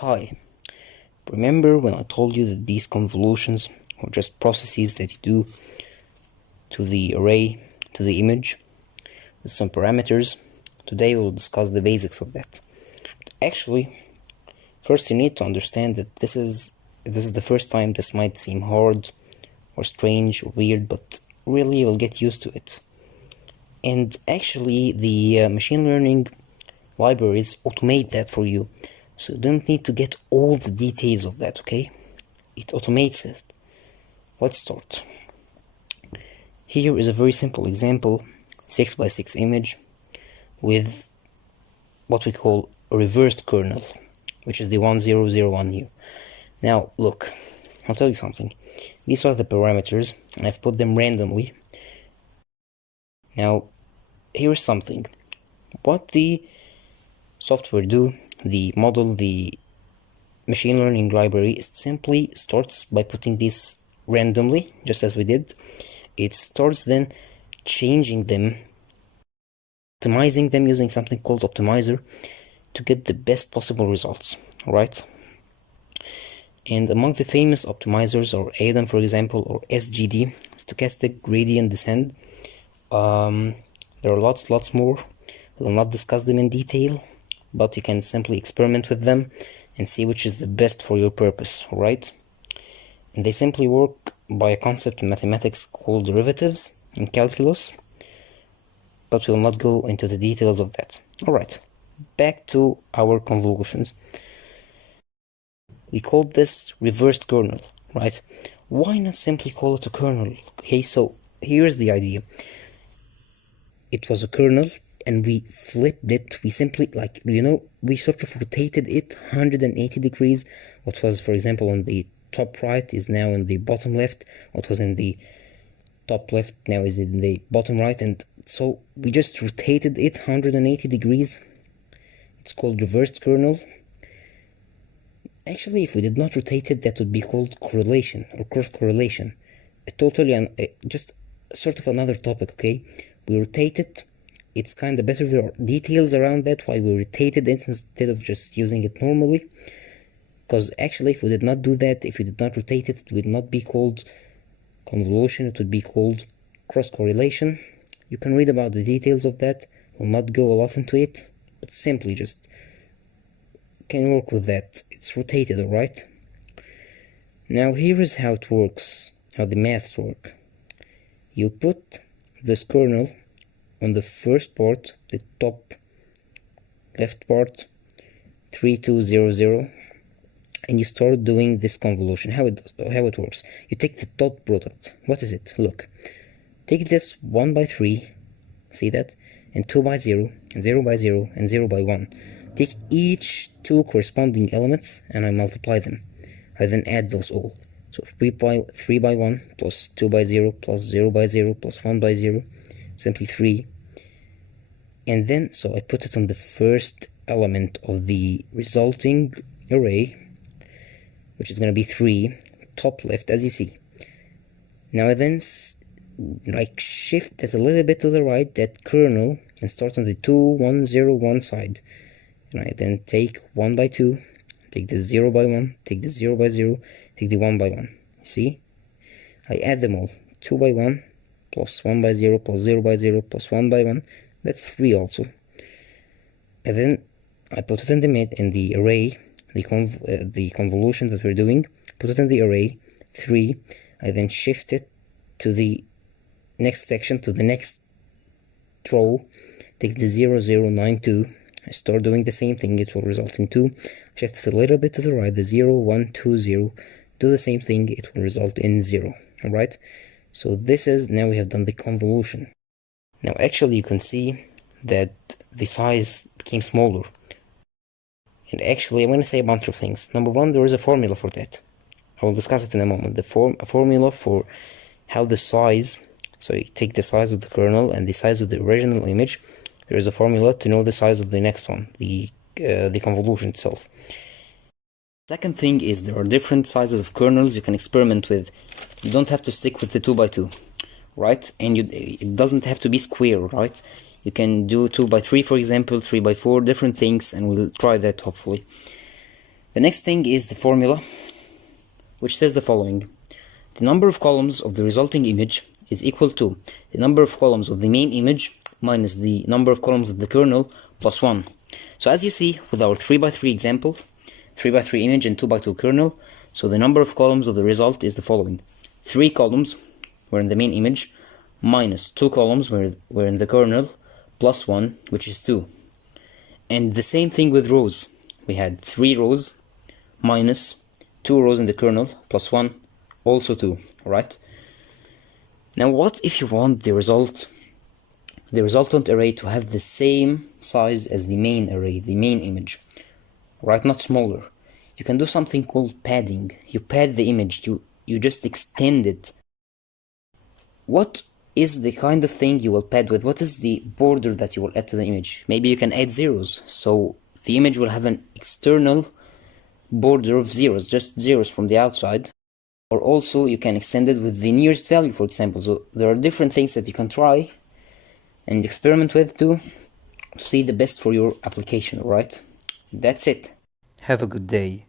Hi, remember when I told you that these convolutions were just processes that you do to the array, to the image, with some parameters? Today we'll discuss the basics of that. But actually, first you need to understand that this is the first time this might seem hard or strange or weird, but really you'll get used to it. And actually the machine learning libraries automate that for you. So you don't need to get all the details of that, okay? It automates it. Let's start. Here is a very simple example, 6x6 image with what we call a reversed kernel, which is the 1001 here. Now, look, I'll tell you something. These are the parameters, and I've put them randomly. Now, here's something. What the software do, the model, the machine learning library, it simply starts by putting these randomly, just as we did. It starts then changing them, optimizing them using something called optimizer to get the best possible results, right? And among the famous optimizers are ADAM, for example, or SGD, stochastic gradient descent. There are lots more. We will not discuss them in detail, but you can simply experiment with them and see which is the best for your purpose, right? And they simply work by a concept in mathematics called derivatives in calculus, but we will not go into the details of that. Alright, back to our convolutions. We called this reversed kernel, right? Why not simply call it a kernel? Okay, so here's the idea. It was a kernel, and we flipped it. We simply, we sort of rotated it 180 degrees. What was, for example, on the top right is now in the bottom left. What was in the top left now is in the bottom right. And so we just rotated it 180 degrees. It's called reversed kernel. Actually, if we did not rotate it, that would be called correlation or cross correlation. Just sort of another topic, okay? We rotate it. It's kind of better. There are details around that, why we rotated it instead of just using it normally. Because actually, if we did not do that, if we did not rotate it, it would not be called convolution, it would be called cross correlation. You can read about the details of that. We'll not go a lot into it, but simply just can work with that. It's rotated, alright? Now here is how it works, how the maths work. You put this kernel on the first part, the top left part, 3200, and you start doing this convolution. How it works. You take the dot product. What is it? Look. Take this 1 by 3, see that? And 2 by 0, and 0 by 0, and 0 by 1. Take each two corresponding elements and I multiply them. I then add those all. So 3 by 1 plus 2 by 0 plus 0 by 0 plus 1 by 0, simply 3. And then, so I put it on the first element of the resulting array, which is going to be 3, top left, as you see. Now I then shift that a little bit to the right, that kernel, and start on the 2101 side. And I then take 1 by 2, take the 0 by 1, take the 0 by 0, take the 1 by 1. See? I add them all. 2 by 1 plus 1 by 0 plus 0 by 0 plus 1 by 1. That's 3 also. And then I put it in the array, the convolution that we're doing. Put it in the array 3. I then shift it to the next section, to the next row. Take the 0092. I start doing the same thing. It will result in 2. Shift it a little bit to the right, the 0120. Do the same thing. It will result in 0. Alright? So this is, now we have done the convolution. Now actually you can see that the size became smaller. And actually I'm going to say a bunch of things. Number one, there is a formula for that. I will discuss it in a moment. A formula for how the size, so you take the size of the kernel and the size of the original image. There is a formula to know the size of the next one, the convolution itself. Second thing is there are different sizes of kernels you can experiment with. You don't have to stick with the 2 by 2. Right? And it doesn't have to be square, right? You can do 2 by 3, for example, 3 by 4, different things, and we'll try that hopefully. The next thing is the formula, which says the following. The number of columns of the resulting image is equal to the number of columns of the main image minus the number of columns of the kernel plus 1. So as you see with our 3x3 example, 3x3 image and 2x2 kernel, so the number of columns of the result is the following. 3 columns were in the main image, minus 2 columns were in the kernel, plus 1, which is 2. And the same thing with rows. We had 3 rows, minus 2 rows in the kernel, plus 1, also 2, right? Now what if you want the resultant array to have the same size as the main array, the main image, right? Not smaller. You can do something called padding. You pad the image, you just extend it. What is the kind of thing you will pad with? What is the border that you will add to the image? Maybe you can add zeros, so the image will have an external border of zeros, just zeros from the outside. Or also you can extend it with the nearest value, for example. So there are different things that you can try and experiment with to see the best for your application, alright? That's it. Have a good day.